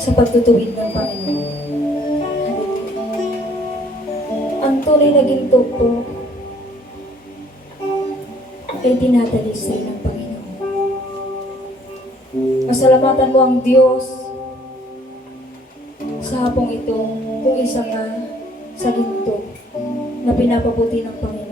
sa pagtutuwid ng Panginoon. Ang tunay na ginto po ay dinadalisay ng Panginoon. Masalamatan mo ang Diyos sa hapong ito kung isa nga sa ginto na pinapabuti ng Panginoon.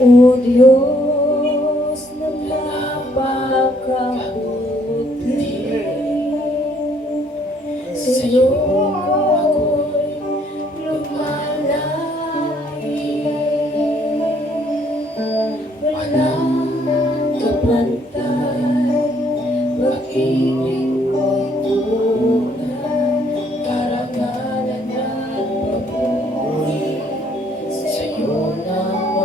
O Diyos na napakabuti, sa iyo ako'y lumalangin. Walang kapantay, pag-ibig ko'y tunay, karangalan at papuri, sa iyo lamang.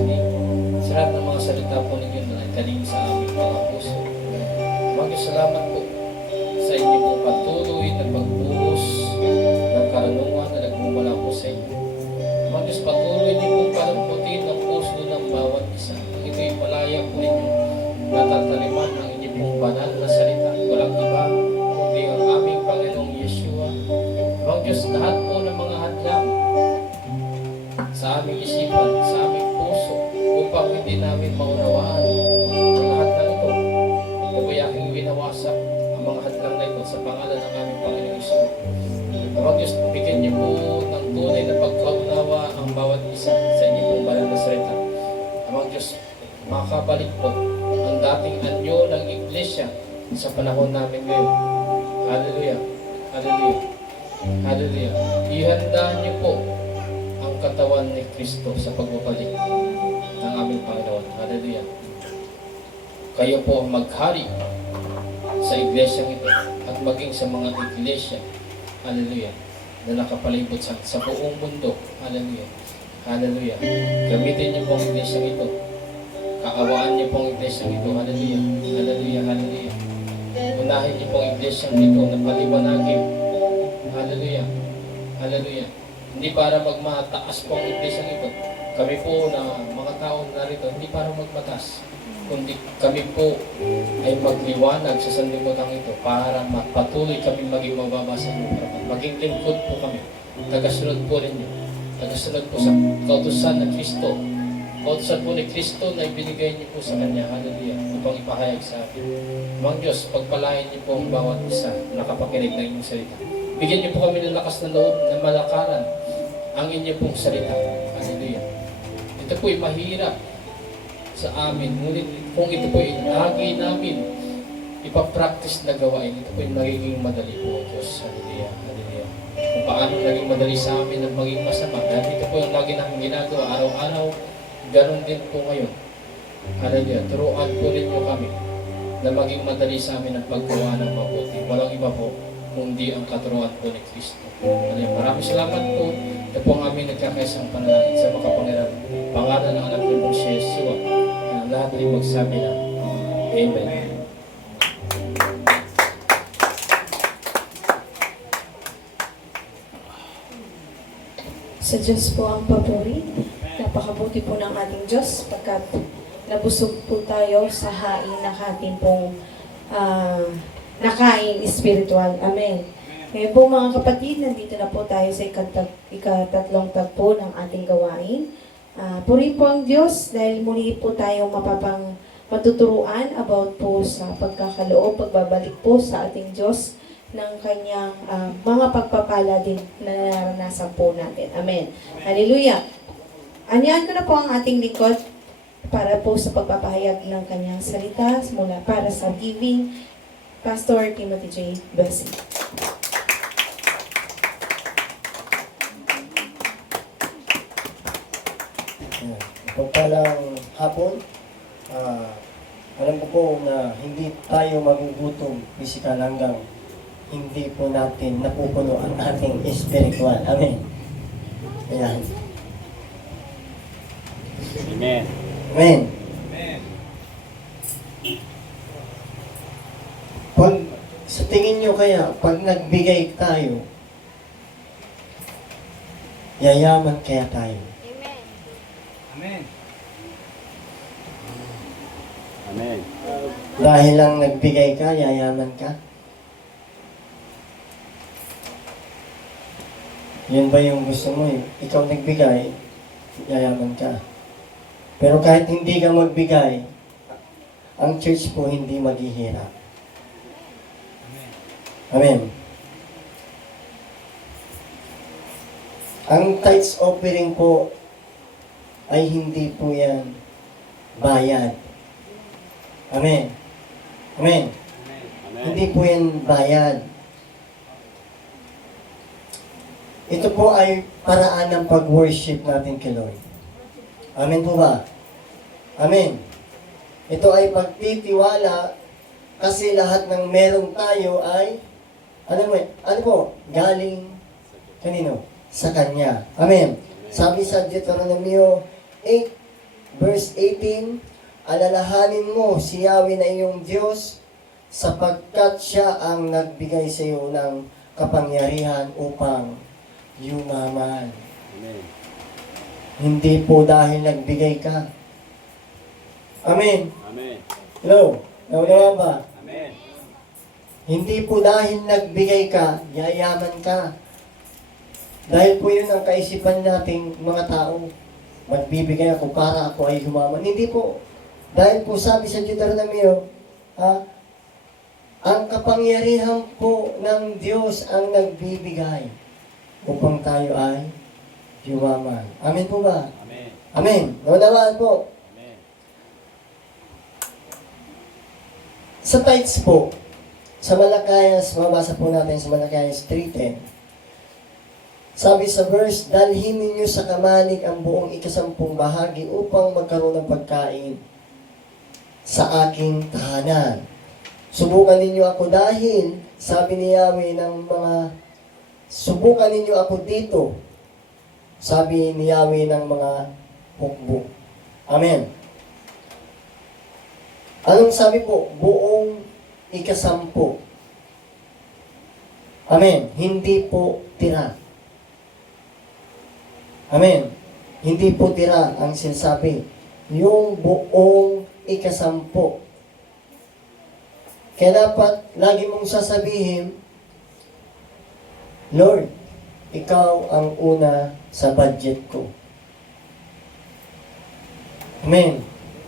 pag-ibig. Sa lahat ng mga salita po ninyo na itanim sa aming mga puso. Maraming salamat po sa inyo po patuloy na pagbuhos ng karunungan na nagmumula po sa inyo. Maraming patuloy din po palamputin ang puso ng bawat isa. Ito'y malaya po ninyo natataliman ang inyo pong banal na salita. Walang iba kundi ang aming Panginoong Yeshua. Mga Diyos, lahat po ng mga hadlang sa aming isipan, sa aming puso, upang hindi namin maunawaan ang lahat ng ito. Ito po aking winawasak ang mga hadlang na ito sa pangalan ng aming Panginoong Yeshua. Mga Diyos, bigyan niyo po ng tunay na pagkaunawa ang bawat isa sa inyong pong banal na salita. Mga Diyos, makabalik po ang dating anyo ng Iglesia sa panahon namin ngayon. Hallelujah! Hallelujah! Hallelujah! Ihanda niyo po ang katawan ni Kristo sa pagbabalik ng aming Panginoon. Hallelujah! Kayo po ang maghari sa iglesyang ito at maging sa mga iglesia. Hallelujah! Na nakapalibot sa buong mundo. Hallelujah! Hallelujah! Gamitin niyo po ang iglesyang ito. Kaawaan niyo po ang iglesyang ito. Hallelujah! Hallelujah! Hallelujah! Unahin niyo po ang iglesyang ito na paliwanagin. Hallelujah! Hallelujah! Hindi para magmataas po ang iglesyang ito. Kami po na mga tao narito, hindi para magmataas. Kundi kami po ay magliwanag sa sanlibutan ito para patuloy kami maging mababa sa inyo. Maging lingkod po kami. Tagasunod po ninyo. Tagasunod po sa kautusan ng Kristo. Kautusan po ni Kristo na ibinigay niyo po sa Kanya. Hallelujah. Upang ipahayag sa atin. Mga Diyos, pagpalain niyo po ang bawat isa na nakapakinig ng inyong salita. Bigyan niyo po kami ng lakas ng loob na malakaran ang inyong pong salita. Hallelujah. Ito po'y mahirap sa amin. Ngunit kung ito po'y lagi namin ipapractice na gawain, ito po'y magiging madali po, Diyos. Hallelujah. Hallelujah. Kung paano naging madali sa amin ang maging masama. Dahil ito po yung lagi namin ginagawa araw-araw, ganun din po ngayon. Hallelujah. Turuan po ninyo kami na maging madali sa amin ang paggawa ng mabuti. Walang iba po kundi ang katuruan po ni Kristo. Hallelujah. Maraming salamat po. Ito po ang aming nagkakaisang panalangin sa makapangyarihan. Pangalan ng anak niyo pong si Yeshua. Na lahat ay magsabi na Amen. Sa Diyos po ang papuri. Napakabuti po ng ating Diyos pagkat nabusog po tayo sa hain na ating pong nakain spiritual. Amen. Ngayon po mga kapatid, nandito na po tayo sa ikatatlong tagpo ng ating gawain. Puri po ang Diyos dahil muli po tayo matuturuan about po sa pagkakaloob, pagbabalik po sa ating Diyos ng kanyang mga pagpapala din na naranasan po natin. Amen. Hallelujah. Anyahan ko na po ang ating likod para po sa pagpapahayag ng kanyang salita mula para sa giving, Pastor Timothy J. Blessing. Pagpalang hapon, alam ko po na hindi tayo magugutom physical hanggang hindi po natin napupuno ang ating spiritual. Amen. Ayan. Amen. Amen. Pag, sa tingin nyo kaya, pag nagbigay tayo, yayaman kaya tayo. Amen. Amen. Dahil lang nagbigay ka, yayaman ka? Yun ba yung gusto mo? Ikaw nagbigay, yayaman ka. Pero kahit hindi ka magbigay, ang church po hindi maghihirap. Amen. Ang tithes offering po ay hindi po yan bayad. Amen. Amen. Amen. Hindi po yan bayad. Ito po ay paraan ng pag-worship natin kay Lord. Amen po ba? Amen. Ito ay pagtitiwala kasi lahat ng meron tayo ay, ano po, galing kanino? Sa Kanya. Amen. Sabi sa Deuteronomio verse 18, alalahanin mo si Yahweh na iyong Diyos sapagkat siya ang nagbigay sa iyo ng kapangyarihan upang yumaman. Amen. Hindi po dahil nagbigay ka. Amen. Amen. Hello? Naunawa ba? Amen. Hindi po dahil nagbigay ka, yayaman ka. Dahil po yun ang kaisipan nating mga tao. Magbibigay ako para ako ay humaman. Hindi po. Dahil po sabi sa Deuteronomio, ang kapangyarihan po ng Diyos ang nagbibigay upang tayo ay yumaman. Amen po ba? Amen. Amen. Naunawaan po. Amen. Sa tithes po, sa Malakayas, mabasa po natin sa Malakayas 3:10. Sabi sa verse, dalhin ninyo sa kamalig ang buong ikasampung bahagi upang magkaroon ng pagkain sa aking tahanan. Subukan ninyo ako dahil, sabi ni Yahweh ng mga, subukan ninyo ako dito, sabi ni Yahweh ng mga hukbo. Amen. Anong sabi po? Buong ikasampu. Amen. Hindi po tira. Amen. Hindi po tira ang sinasabi. Yung buong ikasampu. Kaya dapat lagi mong sasabihin, Lord, ikaw ang una sa budget ko. Amen.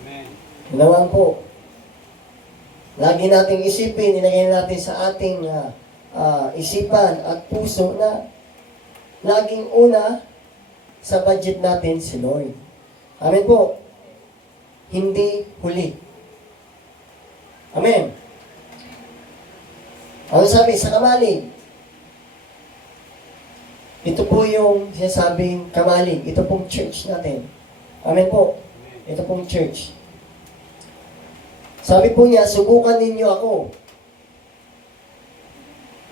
Amen. Naman po. Lagi nating isipin, ilagay natin sa ating isipan at puso na laging una sa budget natin si Lord. Amen po. Hindi huli. Amen. Ano sabi sa kamalig? Ito po yung sinasabing kamalig. Ito pong church natin. Amen po. Ito pong church. Sabi po niya, subukan ninyo ako.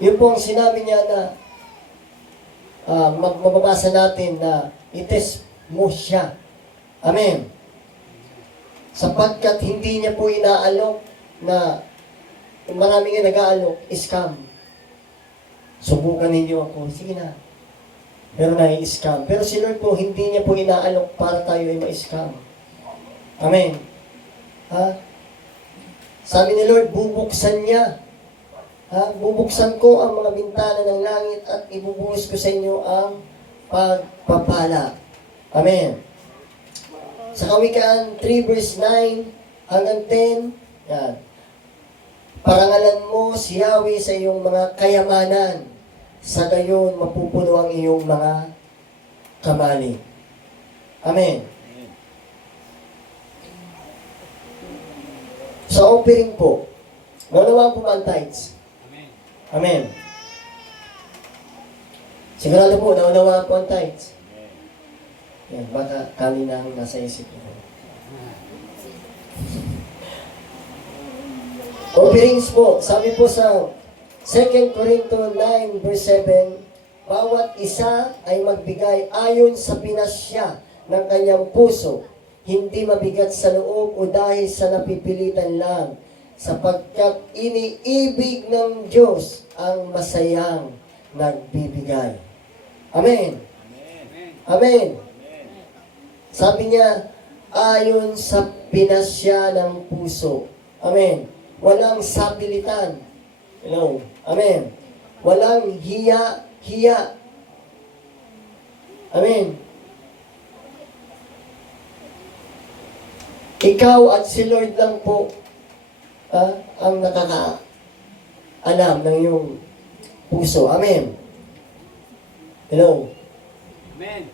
Yun po ang sinabi niya na mababasa natin na itest mo siya. Amen. Sapagkat hindi niya po inaalok na marami nga nag-aalok, scam. Subukan ninyo ako. Sige na. Pero na-scam. Pero si Lord po, hindi niya po inaalok para tayo ay ma-scam. Amen. Sabi ni Lord, bubuksan niya. Bubuksan ko ang mga bintana ng langit at ibubuhos ko sa inyo ang pagpapala. Amen. Sa Kawikaan 3 verse 9 hanggang 10, yan. Parangalan mo si Yahweh sa iyong mga kayamanan. Sa gayon, mapupuno ang iyong mga kamali. Amen. Sa offering po, naunawaan po ba ang tithes? Amen. Amen. Sigurado po, naunawaan po ang tithes. Yan, baka kanina ang nasa isip ko. Offerings po, sabi po sa 2 Corinto 9 verse 7, bawat isa ay magbigay ayon sa pinasya ng kanyang puso, hindi mabigat sa loob o dahil sa napipilitan lang, sapagkat iniibig ng Diyos ang masayang nagbibigay. Amen. Amen. Sabi niya, ayon sa pinasya ng puso. Amen. Walang sapilitan. Hello. Amen. Walang hiya. Amen. Ikaw at si Lord lang po ang nakakaalam ng iyong puso. Amen. Hello. Amen.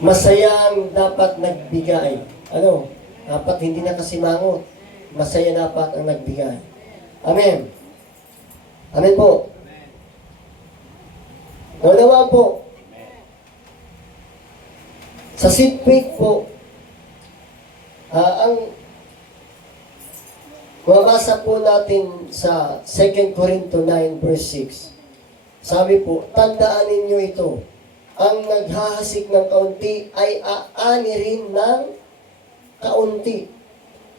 Masayang dapat nagbigay. Ano? Dapat hindi na kasimangot. Masaya dapat ang nagbigay. Amen. Amen po. Naunawaan po. Sa seed week po, ang mabasa po natin sa 2 Corinto 9 verse 6. Sabi po, tandaan ninyo ito. ang naghahasik ng kaunti ay aani rin ng kaunti.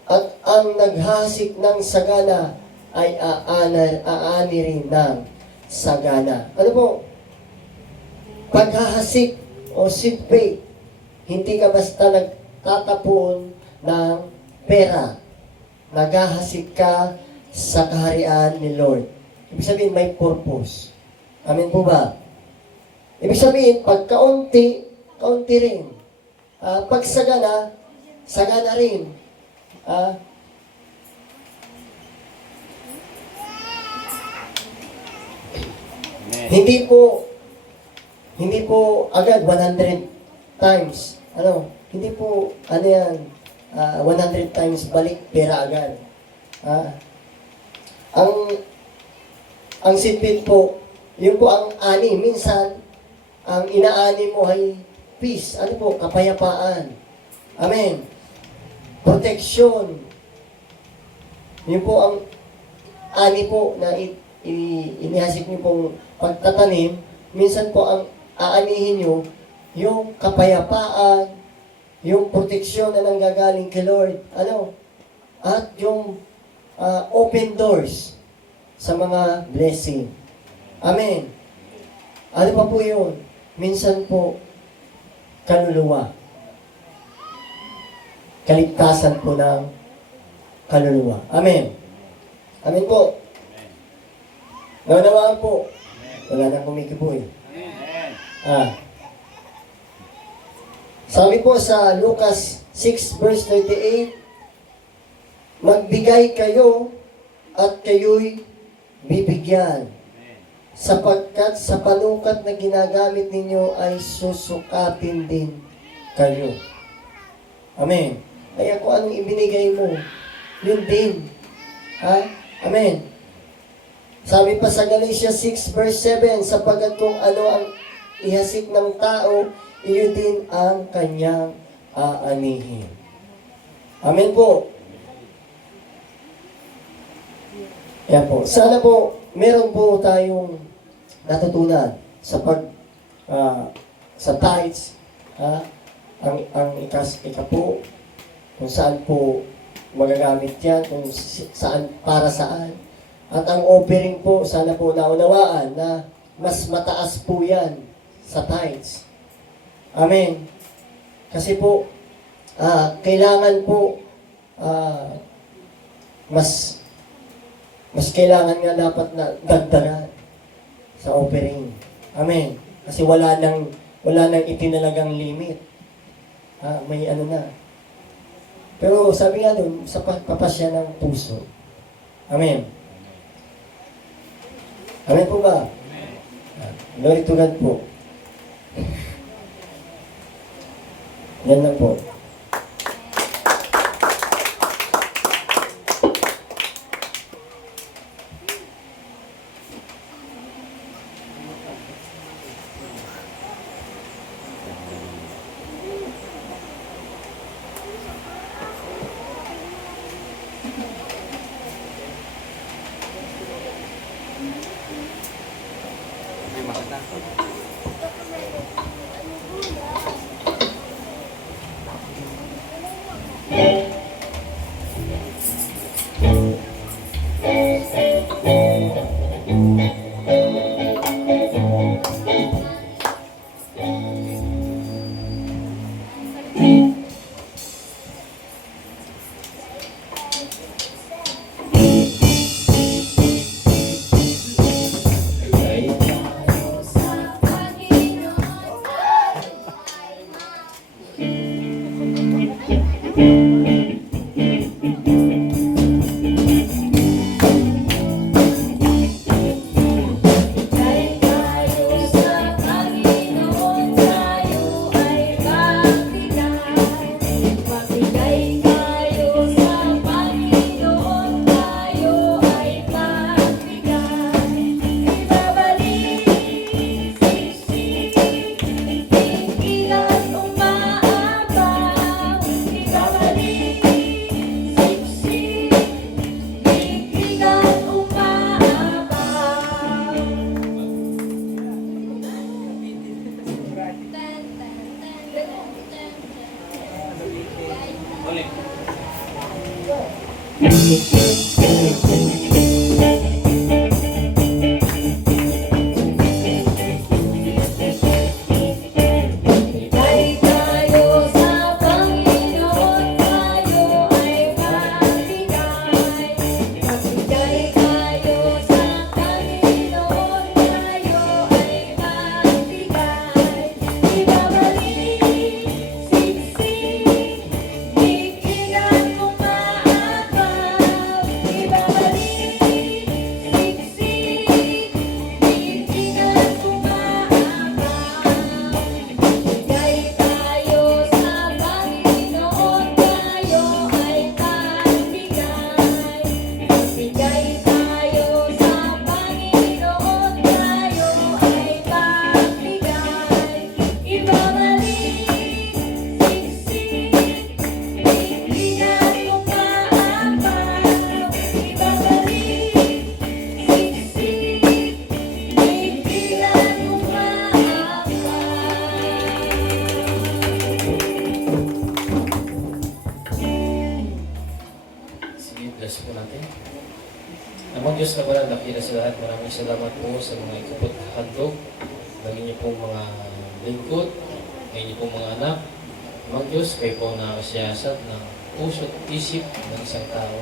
At ang naghahasik ng sagana ay aani rin ng sagana. Ano po? Paghahasik o seed faith, hindi ka basta nagtatapon ng pera. Naghahasik ka sa kaharian ni Lord. Ibig sabihin, may purpose. Amen po ba? Ibig sabihin, pag kaunti, kaunti rin. Pag sagana, sagana rin. Amen. Hindi po agad 100 times. Hindi po, 100 times balik pera agad. Ang sipit po, yun po ang ani. Minsan, ang inaani mo ay peace. Kapayapaan. Amen. Protection. Yun po ang ani po na inihasik niyo pong pagtatanim. Minsan po ang aanihin nyo, yung kapayapaan, yung proteksyon na nanggagaling kay Lord. At yung open doors sa mga blessing. Amen. Ano pa po yun? Minsan po, kaluluwa. Kaligtasan po ng kaluluwa. Amen. Amen po. Naunawaan po. Wala nang kumikibo eh. Amen. Sabi po sa Lucas 6 verse 38, magbigay kayo at kayo'y bibigyan, sapagkat sa panukat na ginagamit ninyo ay susukatin din kayo. Amen. Kaya kung anong ibinigay mo, yun din. Amen. Sabi pa sa Galatia 6 verse 7, sapagkat kung ano ang ihasik ng tao, iyon din ang kanyang aanihin. Amen po. Yan po. Sana po, meron po tayong natutunan sa sa tithes, ang ika po, kung saan po magagamit yan, kung saan, para saan. At ang offering po, sana po naunawaan na mas mataas po yan sa tithes. Amen. Kasi po, kailangan po, mas kailangan nga dapat na dagdagan sa offering. Amen. Kasi wala nang itinalagang limit. May na. Pero sabi nga doon, sa pagpapasya ng puso. Amen. Amen po ba? Glory to God po. Yan lang po. Ulit. Bigay tayo sa Panginoon, tayo ay magbigay. Magbigay tayo sa Panginoon, tayo ay magbigay. Ibabalik, siksik, bigyan kung maapaw. Ibabalik, siksik, bigyan kung maapaw. Bigay tayo sa Panginoon, tayo ay magbigay. Bigay tayo sa Panginoon, tayo ay magbigay. Ibabalik, siksik, bigyan kung maapaw. Ibabalik, siksik, bigyan kung Sige, bless po natin. Amang Diyos na pala, nakita sa lahat, maraming salamat po sa mga ikupot handog ng inyo pong mga lingkod, ng inyo pong mga anak. Amang Diyos, kayo po ang nakasiyasat ng puso at isip ng isang tao.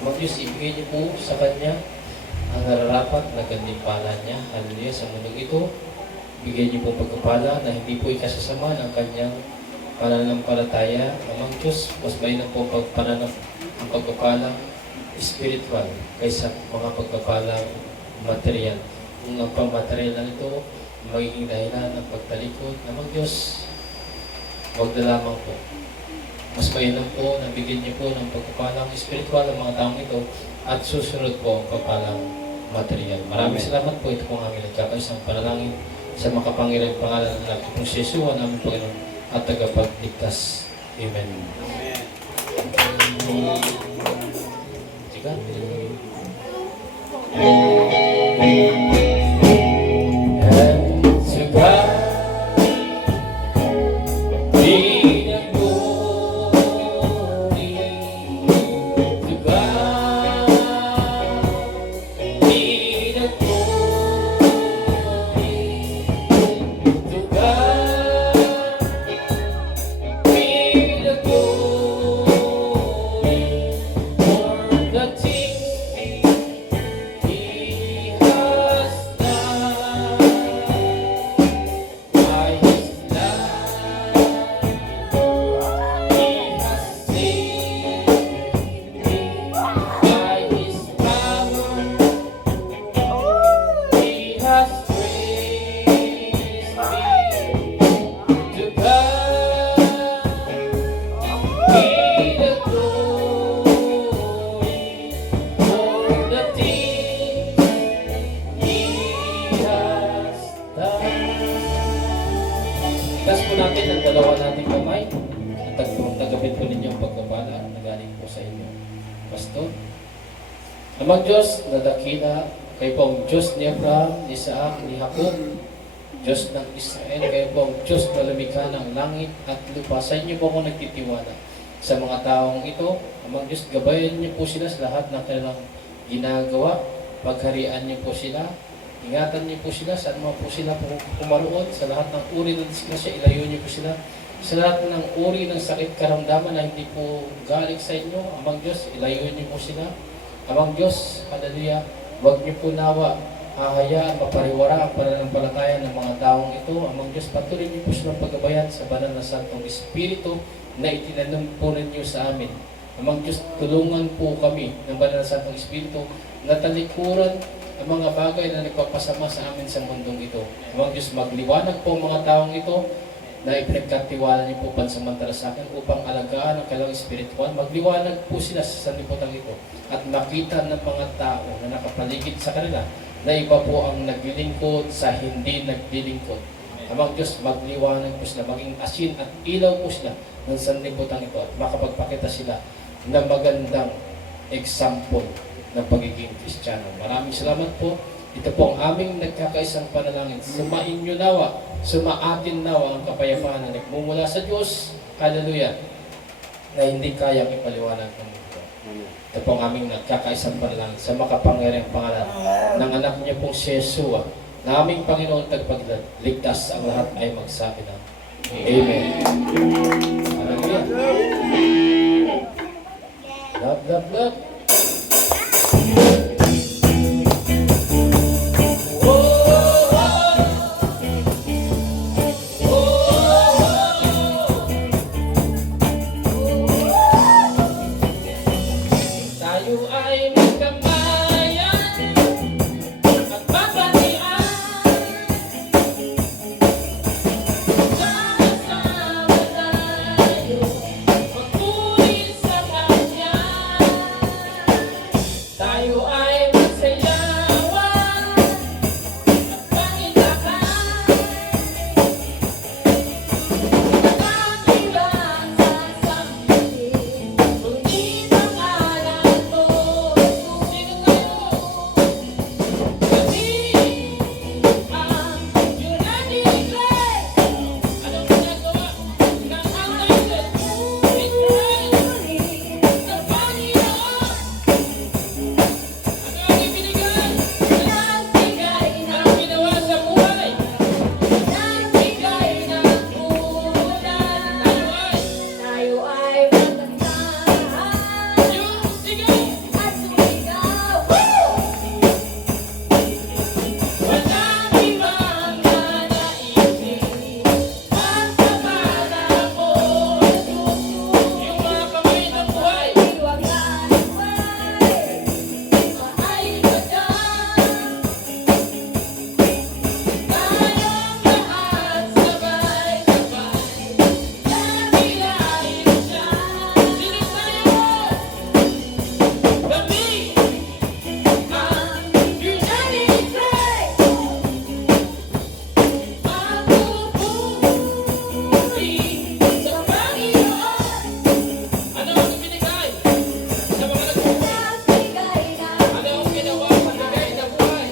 Amang Diyos, ibigay niyo po sa Kanya ang nararapat na gantimpala niya. Hallelujah, sa mundong ito. Bigay niyo po pagkapala na hindi po ikasasama ng Kanyang pananampalataya. Amang Diyos, mas mainam po ang pagpapala spiritual kaysa mga pagpapala material. Kung ang pamaterial na ito magiging dahilan ng pagtalikod, namang Diyos, huwag na lamang po. Mas mainam po na bigyan niyo po ng pagpapalang spiritual ang mga taong ito at susunod po ang pagpapalang material. Maraming salamat po. Ito po ang aming nagkakaisang panalangin sa makapangyarihang pangalan ng anak kong si Jesus, ang aming Panginoon at tagapagligtas. Amen. Sige. And to God be the glory. To God be the glory. To God be the glory for the things He has done. By His love, He has saved me. By His power, He has raised me. To God be the glory for the things He has done. Taas po natin ang dalawa nating kamay at tagapin po ninyo ang pagkabala na galing po sa inyo. Pastor, Amang Diyos na dakila, kayo po ang Diyos ni Abraham, ni Isaac, ni Jacob, Diyos ng Israel, kayo po ang Diyos na lumikha ng langit at lupa. Sa inyo po ako nagtitiwala sa mga taong ito. Amang Diyos, gabayan niyo po sila sa lahat ng kanilang ginagawa. Pagharian niyo po sila. Ingatan niyo po sila saan mo po sila pumaroon. Sa lahat ng uri ng disgrasya, ilayo niyo po sila. Sa lahat ng uri ng sakit karamdaman na hindi po galing sa inyo, Amang Diyos, ilayo niyo po sila. Amang Diyos, hallelujah, huwag niyo po nawa hahayaan, mapariwara ang pananampalataya ng mga taong ito. Amang Diyos, patuloy niyo po silang paggabayan sa banal na Santong Espiritu na itinanong po ninyo sa amin. Amang Diyos, tulungan po kami ng banal na Santong Espiritu na talikuran ang mga bagay na nagpapasama sa amin sa mundong ito. Amang Diyos, magliwanag po ang mga taong ito na ipinagkatiwala niyo po pansamantala sa akin upang alagaan ang kanilang espiritual. Magliwanag po sila sa sanlibutan ito at makita ng mga tao na nakapaligid sa kanila na iba po ang naglilingkod sa hindi naglilingkod. Amang Diyos, magliwanag po sila, maging asin at ilaw po sila ng sanlibutan ito at makapagpakita sila na magandang example ng pagiging Kristiyano. Maraming salamat po. Ito po ang aming nagkakaisang panalangin. Sumain nyo nawa, sumaatin nawa ang kapayapaan na nagmumula sa Diyos. Hallelujah. na hindi kayang ipaliwanag ng mundo. Amen. Ito pong aming nagkakaisang panalangin sa makapangyarihang pangalan ng anak niya pong si Yeshua, na aming Panginoon tagapagligtas, ang lahat ay magsabi ng Amen. Hallelujah. Love, love, love. Tayo ay magkamayan at babalian. Sama-sama tayo magpuri sa Kanya. Tayo ay magsayawan at pangilakan. Nakakilang sasabihin, kundi pangalan mo. Sino kayo? Kami ang United Grace. Anong ginagawa ng United Grace? Sa Panginoon. Ano ang ibinigay? Ang ginawa sa buhay. Tayo ay yung sigaw. Walang ibang nanaisip at kapala mo. Yung mga kamay ng buhay. Tayong lahat sabay-sabay dakilain siya. Sino tayo? Kami ang United Grace. Magpupuri sa Panginoon. Ano ang ibinigay sa mga nagpupuhay? Ano ang ginawa sa bigay na buhay?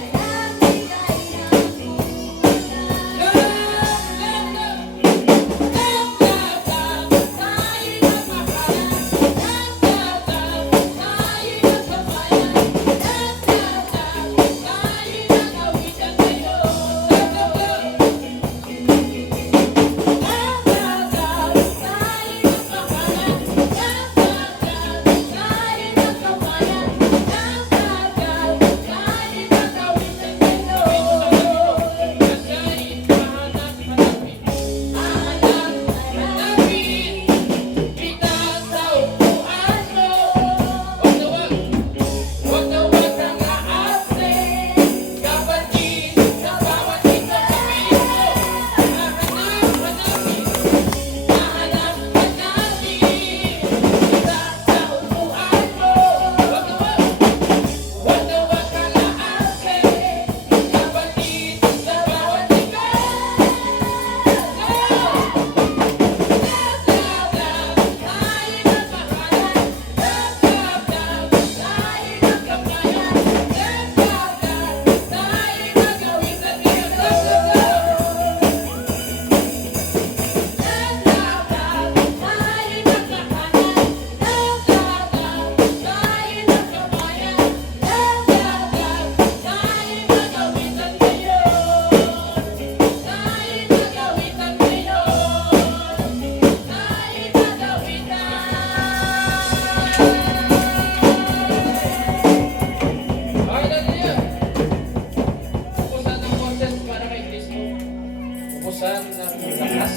Ubusan ng lakas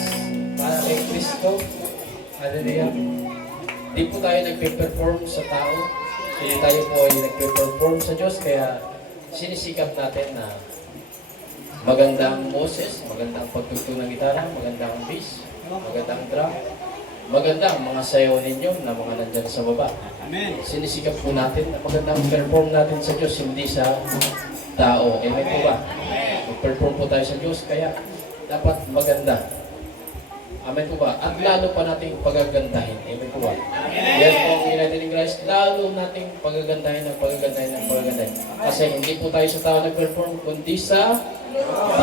para kay Kristo. Hallelujah. Di po tayo nagpe-perform sa tao. Hindi tayo po ay nagpe-perform sa Diyos. Kaya sinisikap natin na magandang boses, magandang pagtugtog ng gitara, magandang bass, magandang drum, magandang mga sayaw ninyo na mga nandyan sa baba. Amen. Sinisikap po natin na magandang perform natin sa Diyos, hindi sa tao. Amen po ba? Mag-perform po tayo sa Diyos, kaya dapat maganda. Amen po ba? At lalo pa nating pagagandahin. Amen po ba? Yan po ang United in Christ. Lalo nating pagagandahin ng pagagandahin ng pagagandahin. Kasi hindi po tayo sa tao nag-perform, kundi sa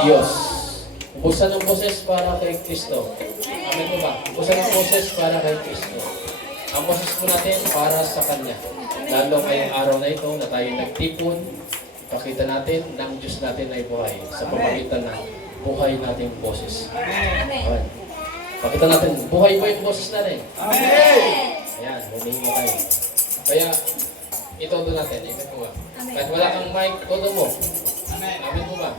Diyos. Ubusan ng boses para kay Kristo. Amen po ba? Ubusan ng boses para kay Kristo. ang boses po natin para sa Kanya. Lalo ngayong araw na ito na tayo nagtipon, pakita natin na ang Diyos natin ay buhay sa pamamagitan ng buhay nating boses. Amen. Pakita natin, buhay ba yung boses natin? Amen! Ayan, humingi tayo. Kaya, itodo natin, ikaw po ba? Kahit wala kang mic, todo mo. Amen. Amen po ba?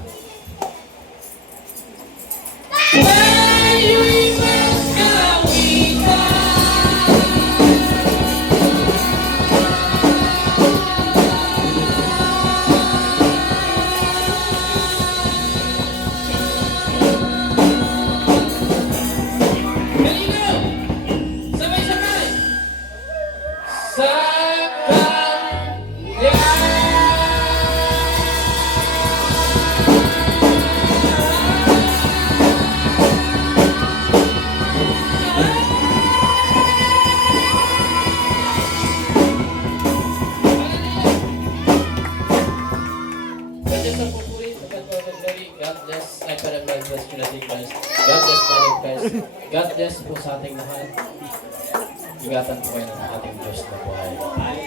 Sabay-sabay! Sa Kanya! God bless ang pupuri sa Pagpapag Glory. God bless ay para bless you natin guys. God bless Father Christ. God bless po sa ating lahat. Ingatan po kayo ng ating Diyos na buhay.